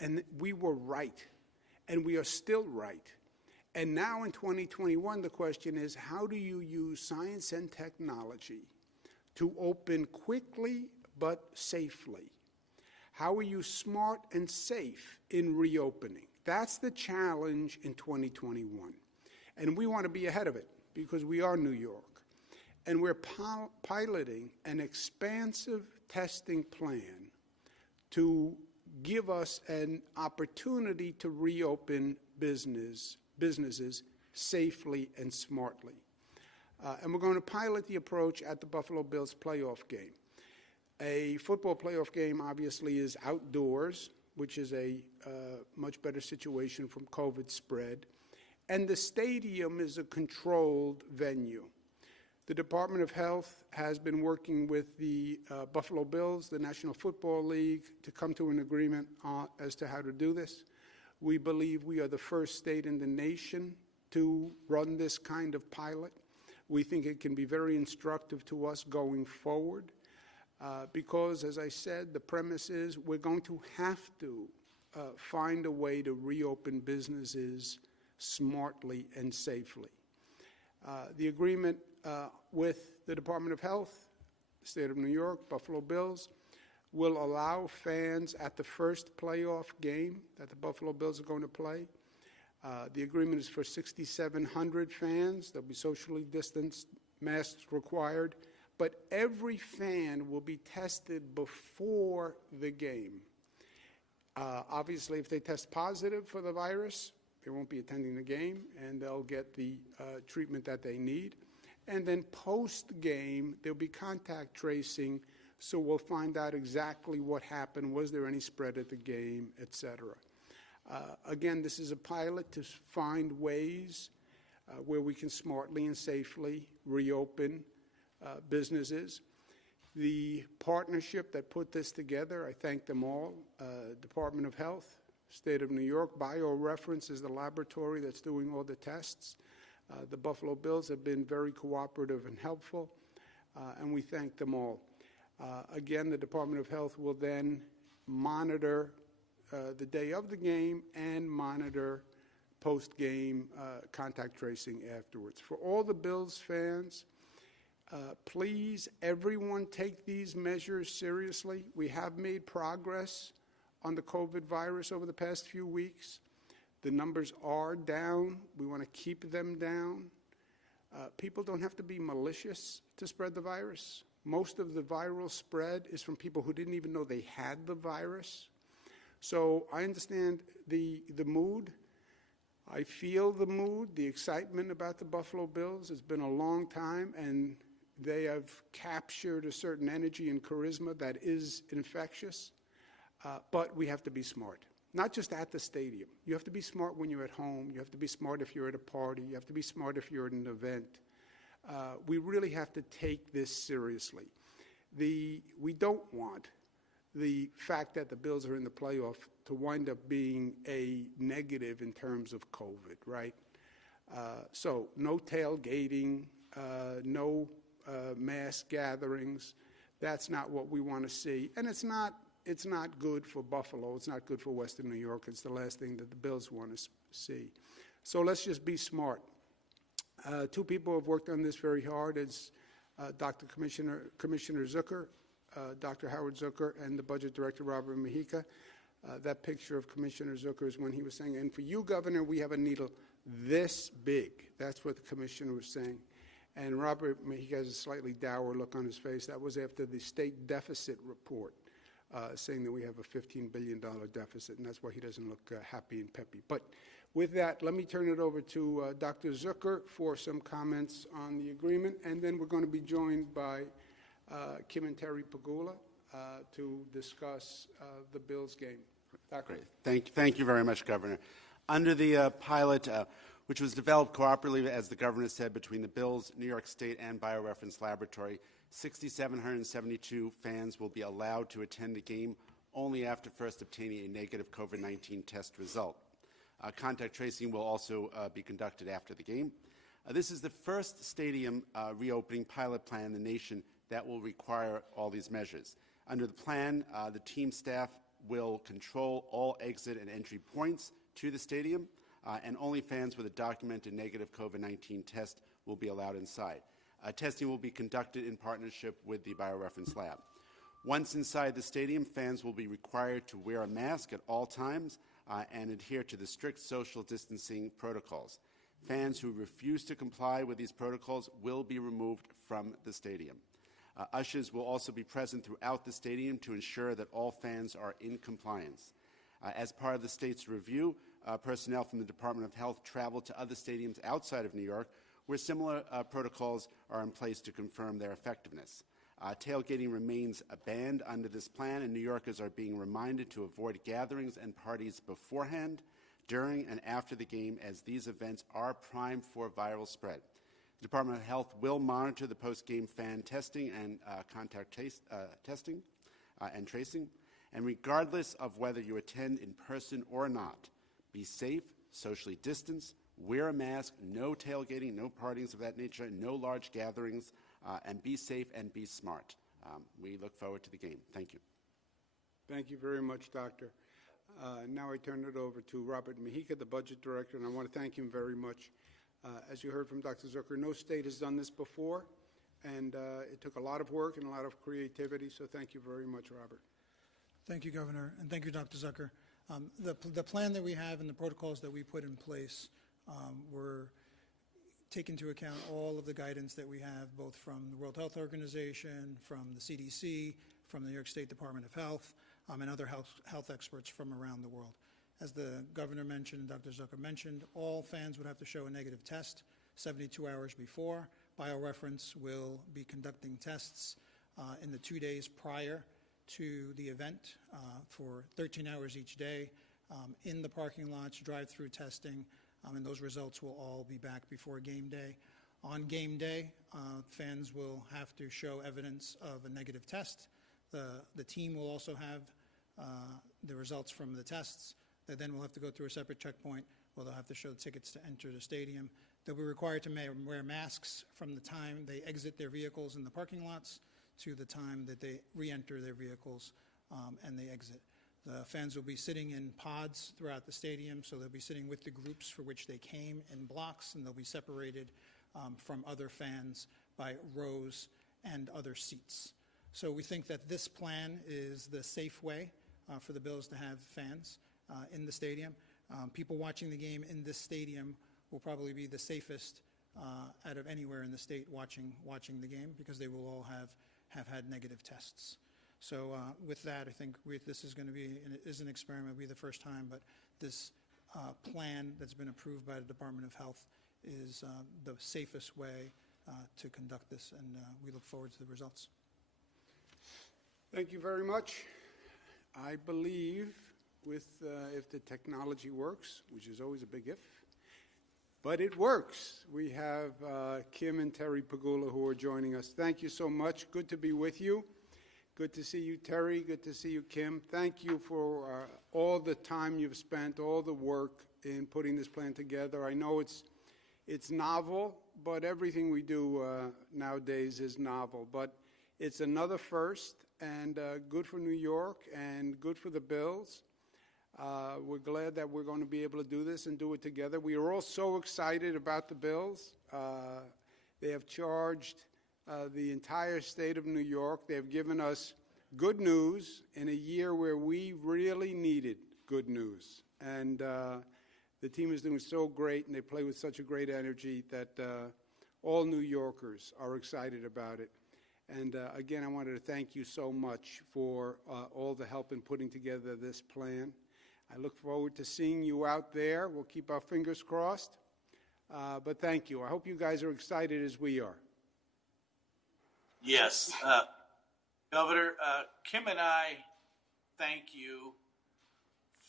And we were right, and we are still right. And now in 2021, the question is, how do you use science and technology to open quickly but safely? How are you smart and safe in reopening? That's the challenge in 2021. And we want to be ahead of it because we are New York. And we're piloting an expansive testing plan to give us an opportunity to reopen businesses safely and smartly. And we're going to pilot the approach at the Buffalo Bills playoff game. A football playoff game obviously is outdoors, which is a much better situation from COVID spread. And the stadium is a controlled venue. The Department of Health has been working with the Buffalo Bills, the National Football League, to come to an agreement as to how to do this. We believe we are the first state in the nation to run this kind of pilot. We think it can be very instructive to us going forward because, as I said, the premise is we're going to have to find a way to reopen businesses smartly and safely. The agreement with the Department of Health, the State of New York, Buffalo Bills, will allow fans at the first playoff game that the Buffalo Bills are going to play. The agreement is for 6,700 fans. There'll be socially distanced, masks required, but every fan will be tested before the game. Obviously, if they test positive for the virus, they won't be attending the game, and they'll get the treatment that they need. And then post-game, there'll be contact tracing, so we'll find out exactly what happened, was there any spread at the game, et cetera. Again, this is a pilot to find ways where we can smartly and safely reopen businesses. The partnership that put this together, I thank them all, Department of Health, State of New York, BioReference is the laboratory that's doing all the tests. The Buffalo Bills have been very cooperative and helpful, and we thank them all. Again, the Department of Health will then monitor the day of the game and monitor post-game contact tracing afterwards. For all the Bills fans, please, everyone take these measures seriously. We have made progress on the COVID virus over the past few weeks. The numbers are down. We want to keep them down. People don't have to be malicious to spread the virus. Most of the viral spread is from people who didn't even know they had the virus. So I understand the mood. I feel the mood, the excitement about the Buffalo Bills. It's been a long time, and they have captured a certain energy and charisma that is infectious. But we have to be smart, not just at the stadium. You have to be smart when you're at home. You have to be smart if you're at a party. You have to be smart if you're at an event. We really have to take this seriously. We don't want the fact that the Bills are in the playoff to wind up being a negative in terms of COVID, right? So no tailgating, no mass gatherings. That's not what we want to see. And it's not good for Buffalo. It's not good for Western New York. It's the last thing that the Bills want to see. So let's just be smart. Two people have worked on this very hard. It's Commissioner Zucker, Dr. Howard Zucker, and the Budget Director, Robert Mujica. That picture of Commissioner Zucker is when he was saying, and for you, Governor, we have a needle this big. That's what the Commissioner was saying. And Robert Mujica has a slightly dour look on his face. That was after the state deficit report, saying that we have a $15 billion deficit, and that's why he doesn't look happy and peppy. But with that, let me turn it over to Dr. Zucker for some comments on the agreement, and then we're going to be joined by Kim and Terry Pagula to discuss the Bills game. Dr. Great. Thank you very much, Governor. Under the pilot, which was developed cooperatively, as the Governor said, between the Bills, New York State, and BioReference Laboratory, 6,772 fans will be allowed to attend the game only after first obtaining a negative COVID-19 test result. Contact tracing will also be conducted after the game. This is the first stadium reopening pilot plan in the nation that will require all these measures. Under the plan, the team staff will control all exit and entry points to the stadium, and only fans with a documented negative COVID-19 test will be allowed inside. Testing will be conducted in partnership with the bioreference lab. Once inside the stadium, fans will be required to wear a mask at all times and adhere to the strict social distancing protocols. Fans who refuse to comply with these protocols will be removed from the stadium. Ushers will also be present throughout the stadium to ensure that all fans are in compliance. As part of the state's review, personnel from the Department of Health traveled to other stadiums outside of New York where similar protocols are in place to confirm their effectiveness. Tailgating remains banned under this plan, and New Yorkers are being reminded to avoid gatherings and parties beforehand, during, and after the game, as these events are primed for viral spread. The Department of Health will monitor the post-game fan testing and contact testing and tracing. And regardless of whether you attend in person or not, be safe, socially distance, wear a mask, no tailgating, no partings of that nature, no large gatherings, and be safe and be smart. We look forward to the game. Thank you. Thank you very much, Doctor. Now I turn it over to Robert Mejica, the Budget Director, and I want to thank him very much. As you heard from Dr. Zucker, no state has done this before, and it took a lot of work and a lot of creativity, so thank you very much, Robert. Thank you, Governor, and thank you, Dr. Zucker. The plan that we have and the protocols that we put in place were take into account all of the guidance that we have, both from the World Health Organization, from the CDC, from the New York State Department of Health, and other health experts from around the world. As the Governor mentioned, Dr. Zucker mentioned, all fans would have to show a negative test 72 hours before. BioReference will be conducting tests in the 2 days prior to the event for 13 hours each day in the parking lots, drive-through testing, and those results will all be back before game day. On game day, fans will have to show evidence of a negative test. The team will also have the results from the tests. They then will have to go through a separate checkpoint where they'll have to show tickets to enter the stadium. They'll be required to wear masks from the time they exit their vehicles in the parking lots to the time that they re-enter their vehicles and they exit. The fans will be sitting in pods throughout the stadium, so they'll be sitting with the groups for which they came in blocks, and they'll be separated from other fans by rows and other seats. So we think that this plan is the safe way for the Bills to have fans in the stadium. People watching the game in this stadium will probably be the safest out of anywhere in the state watching the game, because they will all have had negative tests. So with that, I think this is going to be an experiment. It'll be the first time, but this plan that's been approved by the Department of Health is the safest way to conduct this, and we look forward to the results. Thank you very much. I believe if the technology works, which is always a big if, but it works. We have Kim and Terry Pagula who are joining us. Thank you so much. Good to be with you. Good to see you, Terry. Good to see you, Kim. Thank you for all the time you've spent, all the work in putting this plan together. I know it's novel, but everything we do nowadays is novel. But it's another first, and good for New York and good for the Bills. We're glad that we're going to be able to do this and do it together. We are all so excited about the Bills. They have charged the entire state of New York. They have given us good news in a year where we really needed good news. And the team is doing so great, and they play with such a great energy that all New Yorkers are excited about it. And again, I wanted to thank you so much for all the help in putting together this plan. I look forward to seeing you out there. We'll keep our fingers crossed. But thank you. I hope you guys are excited as we are. Yes. Governor, Kim and I thank you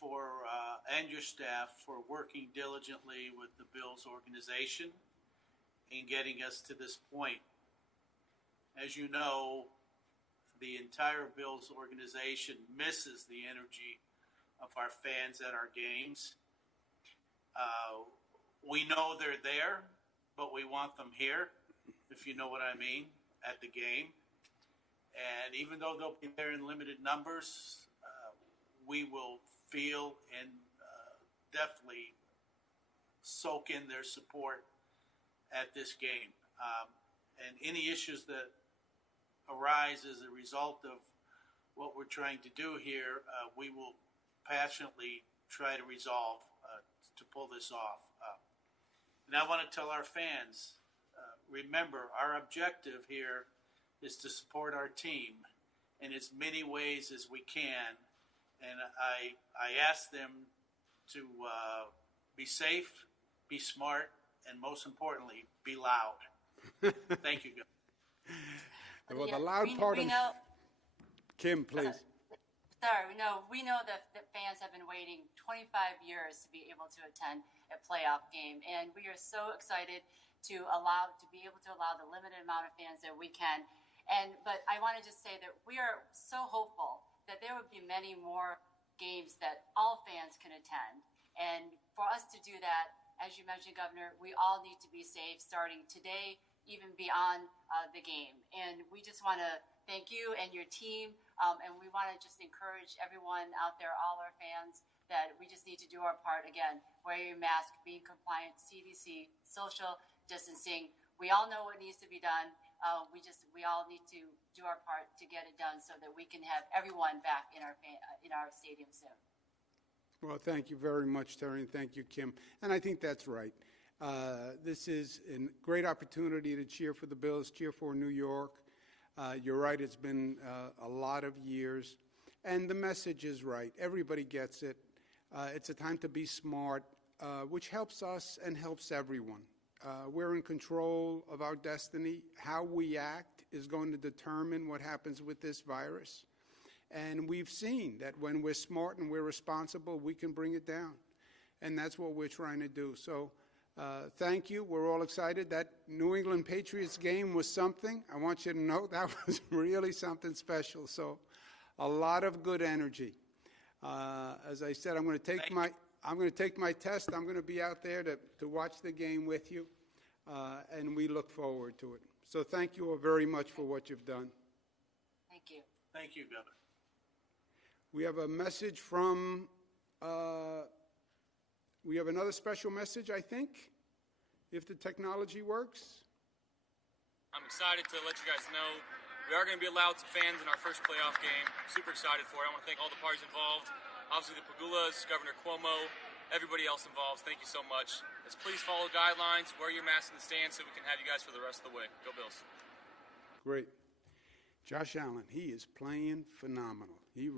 for and your staff for working diligently with the Bills organization in getting us to this point. As you know, the entire Bills organization misses the energy of our fans at our games. We know they're there, but we want them here, if you know what I mean, at the game. And even though they'll be there in limited numbers, we will feel and definitely soak in their support at this game. And any issues that arise as a result of what we're trying to do here, we will passionately try to resolve to pull this off. And I want to tell our fans, remember, our objective here is to support our team in as many ways as we can. And I ask them to be safe, be smart, and most importantly, be loud. Thank you, guys. Well, the loud part of Kim, please. Sorry, no, we know that fans have been waiting 25 years to be able to attend a playoff game, and we are so excited to be able to allow the limited amount of fans that we can. But I want to just say that we are so hopeful that there would be many more games that all fans can attend. And for us to do that, as you mentioned, Governor, we all need to be safe starting today, even beyond the game. And we just want to thank you and your team. And we want to just encourage everyone out there, all our fans, that we just need to do our part. Again, wear your mask, being compliant, CDC, social distancing. We all know what needs to be done. We all need to do our part to get it done so that we can have everyone back in our stadium soon. Well, thank you very much, Terry, and thank you, Kim. And I think that's right. This is a great opportunity to cheer for the Bills, cheer for New York. You're right, it's been a lot of years. And the message is right. Everybody gets it. It's a time to be smart, which helps us and helps everyone. We're in control of our destiny. How we act is going to determine what happens with this virus. And we've seen that when we're smart and we're responsible, we can bring it down. And that's what we're trying to do. So thank you. We're all excited. That New England Patriots game was something. I want you to know that was really something special. So a lot of good energy. As I said, I'm going to take my test. I'm going to be out there to watch the game with you. And we look forward to it. So thank you all very much for what you've done. Thank you. Thank you, Governor. We have a message from, we have another special message, I think, if the technology works. I'm excited to let you guys know we are going to be allowed some fans in our first playoff game. Super excited for it. I want to thank all the parties involved, obviously the Pagulas, Governor Cuomo, everybody else involved. Thank you so much. Let's please follow guidelines, wear your mask in the stands so we can have you guys for the rest of the way. Go Bills. Great. Josh Allen, he is playing phenomenal. He